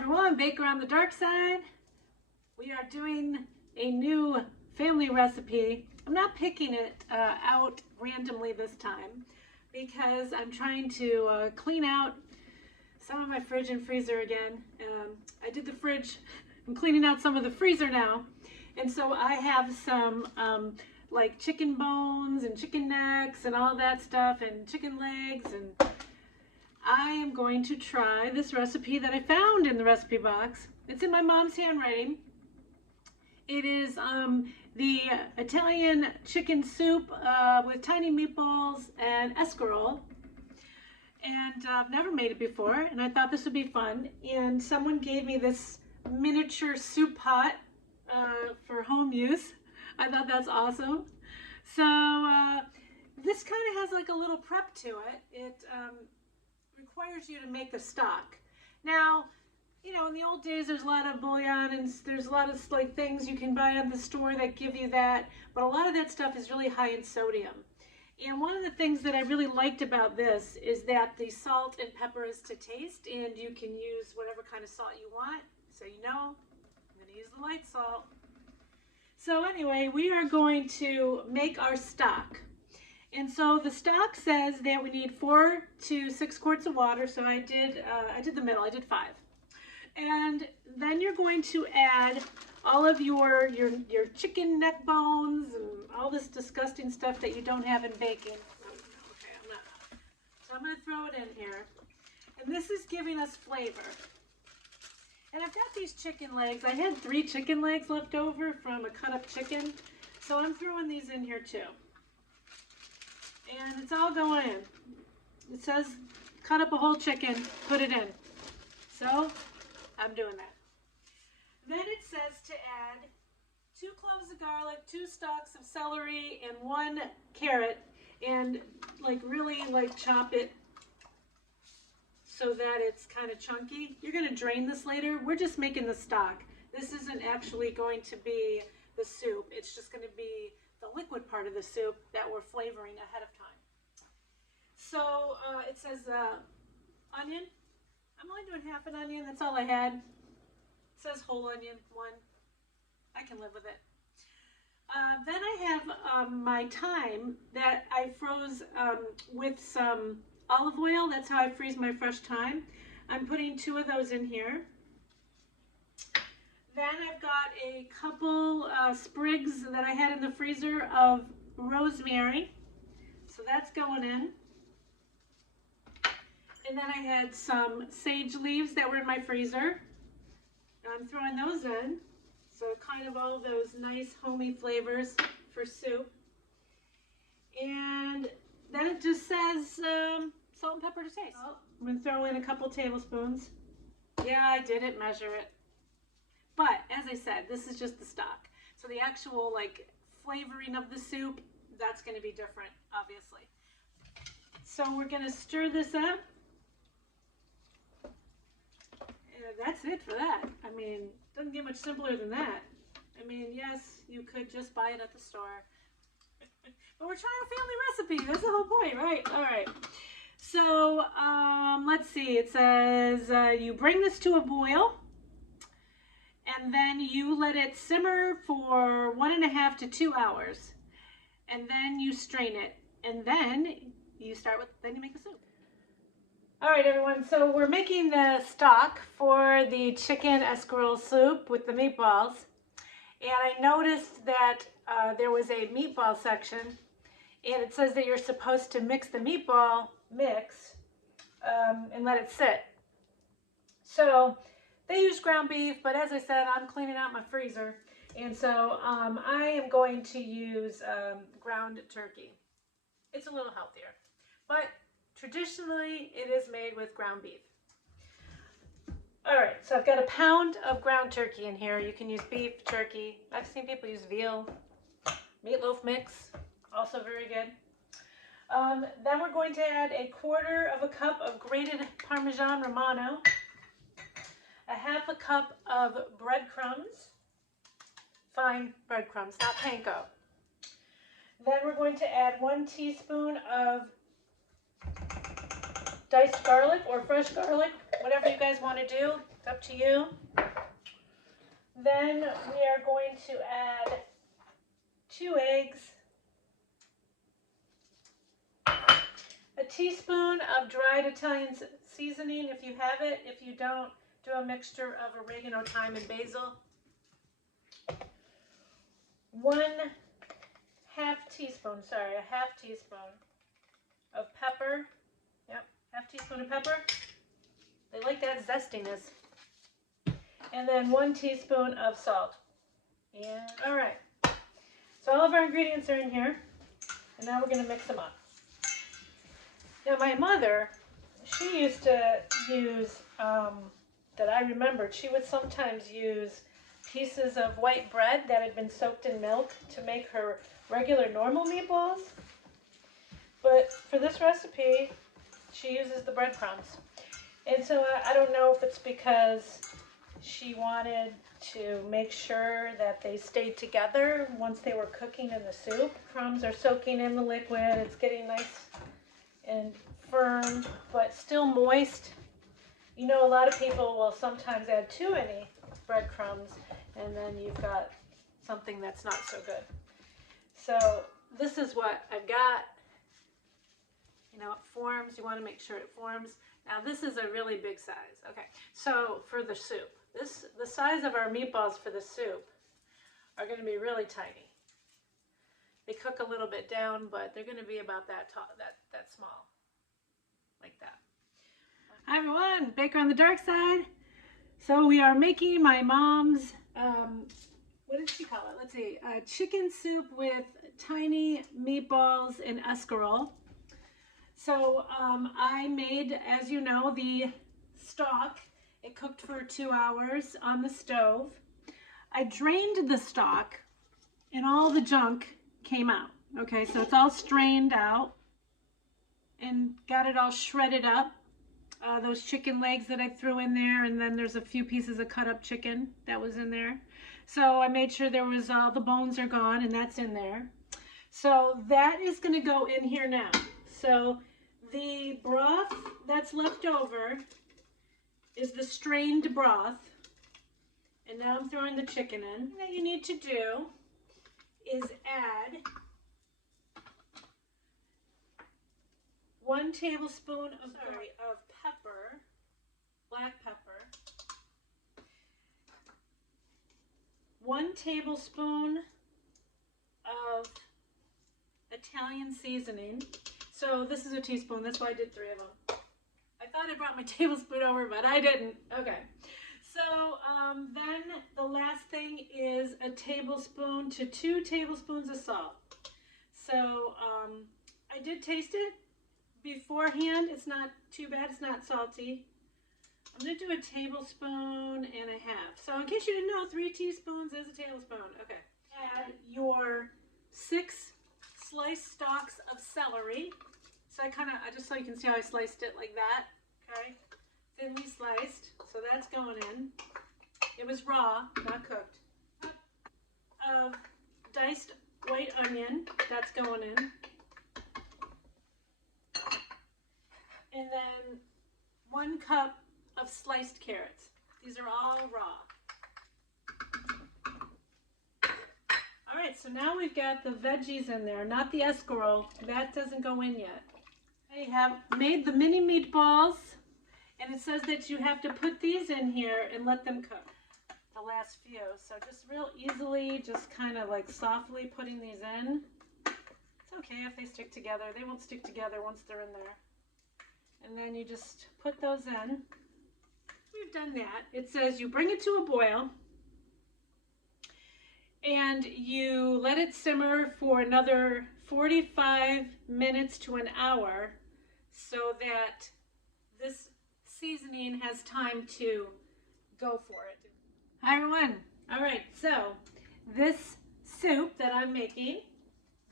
everyone, Baker on the Dark Side. We are doing a new family recipe. I'm not picking it out randomly this time because I'm trying to clean out some of my fridge and freezer again. I did the fridge. I'm cleaning out some of the freezer now, and so I have some like chicken bones and chicken necks and all that stuff and chicken legs, and I am going to try this recipe that I found in the recipe box. It's in my mom's handwriting. It is the Italian chicken soup with tiny meatballs and escarole. And I've never made it before, and I thought this would be fun. And someone gave me this miniature soup pot for home use. I thought that's awesome. So this kind of has like a little prep to it. It requires you to make the stock. Now, you know, in the old days there's a lot of bouillon and there's a lot of like things you can buy in the store that give you that, but a lot of that stuff is really high in sodium. And one of the things that I really liked about this is that the salt and pepper is to taste, and you can use whatever kind of salt you want. So you know, I'm going to use the light salt. So anyway, we are going to make our stock. And so the stock says that we need 4 to 6 quarts of water. So I did the middle. I did 5. And then you're going to add all of your chicken neck bones and all this disgusting stuff that you don't have in baking. Okay, so I'm going to throw it in here. And this is giving us flavor. And I've got these chicken legs. I had 3 chicken legs left over from a cut up chicken. So I'm throwing these in here too. And it's all going in. It says cut up a whole chicken, put it in. So I'm doing that. Then it says to add 2 cloves of garlic, 2 stalks of celery, and 1 carrot, and like really like chop it so that it's kind of chunky. You're going to drain this later. We're just making the stock. This isn't actually going to be the soup. It's just going to be the liquid part of the soup that we're flavoring ahead of time. So it says onion. I'm only doing half an onion. That's all I had. It says whole onion, 1. I can live with it. Then I have my thyme that I froze with some olive oil. That's how I freeze my fresh thyme. I'm putting 2 of those in here. Then I've got a couple sprigs that I had in the freezer of rosemary. So that's going in. And then I had some sage leaves that were in my freezer. I'm throwing those in. So kind of all those nice homey flavors for soup. And then it just says salt and pepper to taste. I'm going to throw in a couple tablespoons. Yeah, I didn't measure it. But as I said, this is just the stock. So the actual like flavoring of the soup, that's going to be different, obviously. So we're going to stir this up. That's it for that. I mean, doesn't get much simpler than that. I mean, yes, you could just buy it at the store. But we're trying a family recipe. That's the whole point, right? All right. So let's see. It says you bring this to a boil, and then you let it simmer for 1.5 to 2 hours, and then you strain it, and then you make the soup. All right, everyone, so we're making the stock for the chicken escarole soup with the meatballs. And I noticed that there was a meatball section, and it says that you're supposed to mix the meatball mix and let it sit. So they use ground beef, but as I said, I'm cleaning out my freezer. And so I am going to use ground turkey. It's a little healthier, but traditionally, it is made with ground beef. All right, so I've got a pound of ground turkey in here. You can use beef, turkey. I've seen people use veal, meatloaf mix, also very good. Then we're going to add 1/4 cup of grated Parmesan Romano, 1/2 cup of breadcrumbs, fine breadcrumbs, not panko. Then we're going to add 1 teaspoon of diced garlic or fresh garlic. whatever you guys want to do, it's up to you. Then we are going to add 2 eggs, a teaspoon of dried Italian seasoning if you have it. If you don't, do a mixture of oregano, thyme, and basil. 1/2 teaspoon, a half teaspoon of pepper. Yep, half teaspoon of pepper. They like that zestiness. And then 1 teaspoon of salt. And all right. So all of our ingredients are in here. And now we're going to mix them up. Now my mother, she used to use, that I remembered, she would sometimes use pieces of white bread that had been soaked in milk to make her regular normal meatballs. But for this recipe, she uses the breadcrumbs. And so I don't know if it's because she wanted to make sure that they stayed together once they were cooking in the soup. Crumbs are soaking in the liquid. It's getting nice and firm, but still moist. You know, a lot of people will sometimes add too many breadcrumbs, and then you've got something that's not so good. So this is what I've got. You know, it forms. You want to make sure it forms. Now this is a really big size. Okay, so for the soup, the size of our meatballs for the soup are going to be really tiny. They cook a little bit down, but they're going to be about that tall, that small, like that. Hi everyone, Baker on the Dark Side. So we are making my mom's, what did she call it? Let's see, chicken soup with tiny meatballs in escarole. So I made, as you know, the stock. It cooked for 2 hours on the stove. I drained the stock and all the junk came out. Okay, so it's all strained out and got it all shredded up. Those chicken legs that I threw in there, and then there's a few pieces of cut up chicken that was in there. So I made sure there was all the bones are gone, and that's in there. So that is going to go in here now. So the broth that's left over is the strained broth. And now I'm throwing the chicken in. What you need to do is add 1 tablespoon of pepper, black pepper, 1 tablespoon of Italian seasoning. So this is a teaspoon, that's why I did 3 of them. I thought I brought my tablespoon over, but I didn't. Okay. So then the last thing is a tablespoon to 2 tablespoons of salt. So I did taste it beforehand. It's not too bad. It's not salty. I'm going to do a tablespoon and a half. So in case you didn't know, 3 teaspoons is a tablespoon. Okay. Add your 6 sliced stalks of celery. So I just so you can see how I sliced it like that. Okay. Thinly sliced. So that's going in. It was raw, not cooked. Of diced white onion. That's going in. And then 1 cup of sliced carrots. These are all raw. All right, so now we've got the veggies in there, not the escarole. That doesn't go in yet. I have made the mini meatballs, and it says that you have to put these in here and let them cook. The last few. So just real easily, just kind of like softly putting these in. It's okay if they stick together. They won't stick together once they're in there. And then you just put those in. We've done that. It says you bring it to a boil and you let it simmer for another 45 minutes to an hour so that this seasoning has time to go for it. Hi everyone. All right, so this soup that I'm making,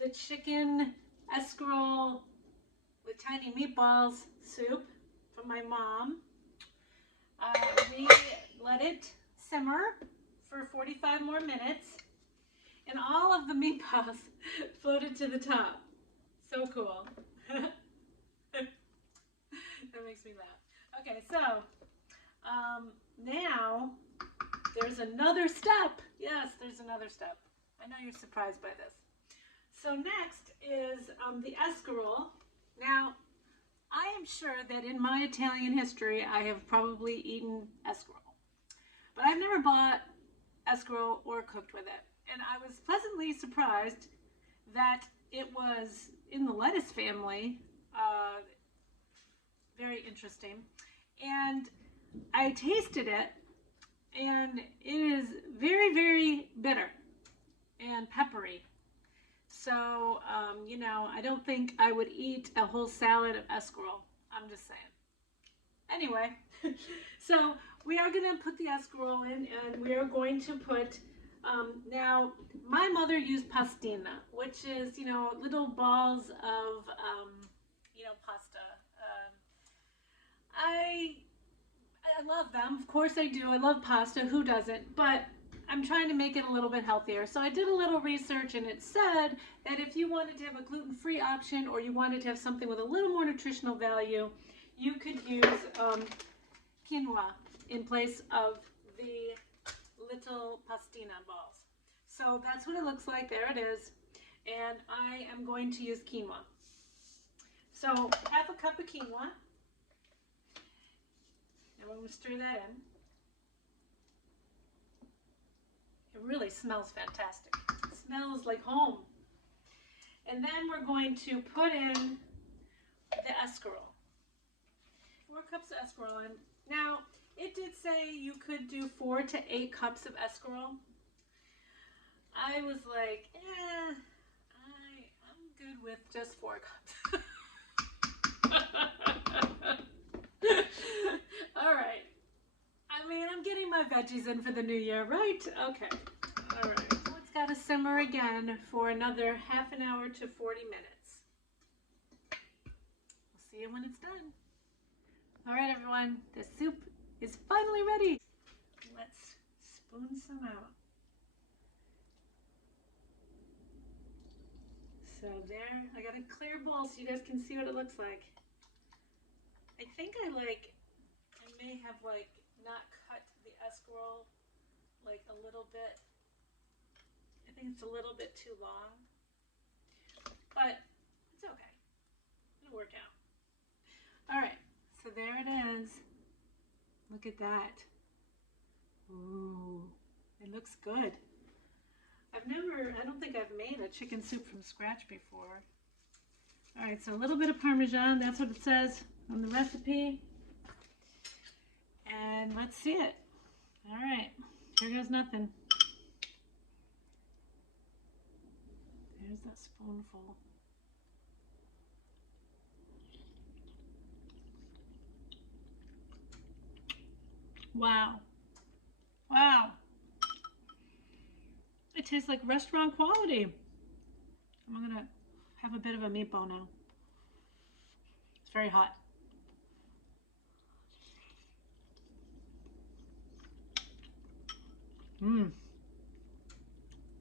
the chicken escarole with tiny meatballs soup from my mom. We let it simmer for 45 more minutes, and all of the meatballs floated to the top. So cool. That makes me laugh. Okay, so Now there's another step. Yes, there's another step. I know you're surprised by this. So next is the escarole. Now, I am sure that in my Italian history, I have probably eaten escarole, but I've never bought escarole or cooked with it. And I was pleasantly surprised that it was in the lettuce family. Very interesting. And I tasted it, and it is very, very bitter and peppery. So, you know, I don't think I would eat a whole salad of escarole. I'm just saying. Anyway, so we are going to put the escarole in, and we are going to put, now, my mother used pastina, which is, you know, little balls of, you know, pasta. I love them. Of course I do. I love pasta. Who doesn't? But I'm trying to make it a little bit healthier. So I did a little research, and it said that if you wanted to have a gluten-free option, or you wanted to have something with a little more nutritional value, you could use quinoa in place of the little pastina balls. So that's what it looks like. There it is. And I am going to use quinoa. So half a cup of quinoa. And we're going to stir that in. It really smells fantastic. It smells like home. And then we're going to put in the escarole. 4 cups of escarole in. Now, it did say you could do 4 to 8 cups of escarole. I was like, I'm good with just 4 cups. All right. I mean, I'm getting my veggies in for the new year, right? Okay. All right. So it's got to simmer again for another half an hour to 40 minutes. We'll see you when it's done. All right, everyone. The soup is finally ready. Let's spoon some out. So there, I got a clear bowl so you guys can see what it looks like. I think I may have not cut the escarole like a little bit. I think it's a little bit too long, but it's okay. It'll work out. All right, so there it is. Look at that. Ooh, it looks good. I don't think I've made a chicken soup from scratch before. All right, so a little bit of Parmesan, that's what it says on the recipe. And let's see it. All right, here goes nothing. There's that spoonful. Wow. Wow. It tastes like restaurant quality. I'm gonna have a bit of a meatball now. It's very hot. Mmm.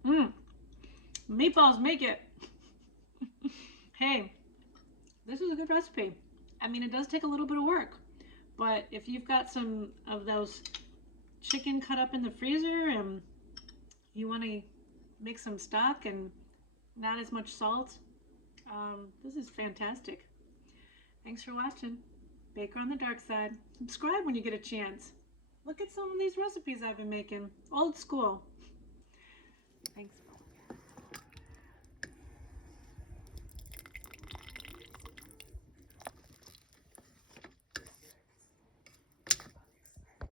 Mmm. Meatballs make it. Hey, this is a good recipe. I mean, it does take a little bit of work, but if you've got some of those chicken cut up in the freezer and you want to make some stock and not as much salt, this is fantastic. Thanks for watching. Baker on the Dark Side. Subscribe when you get a chance. Look at some of these recipes I've been making. Old school. Thanks.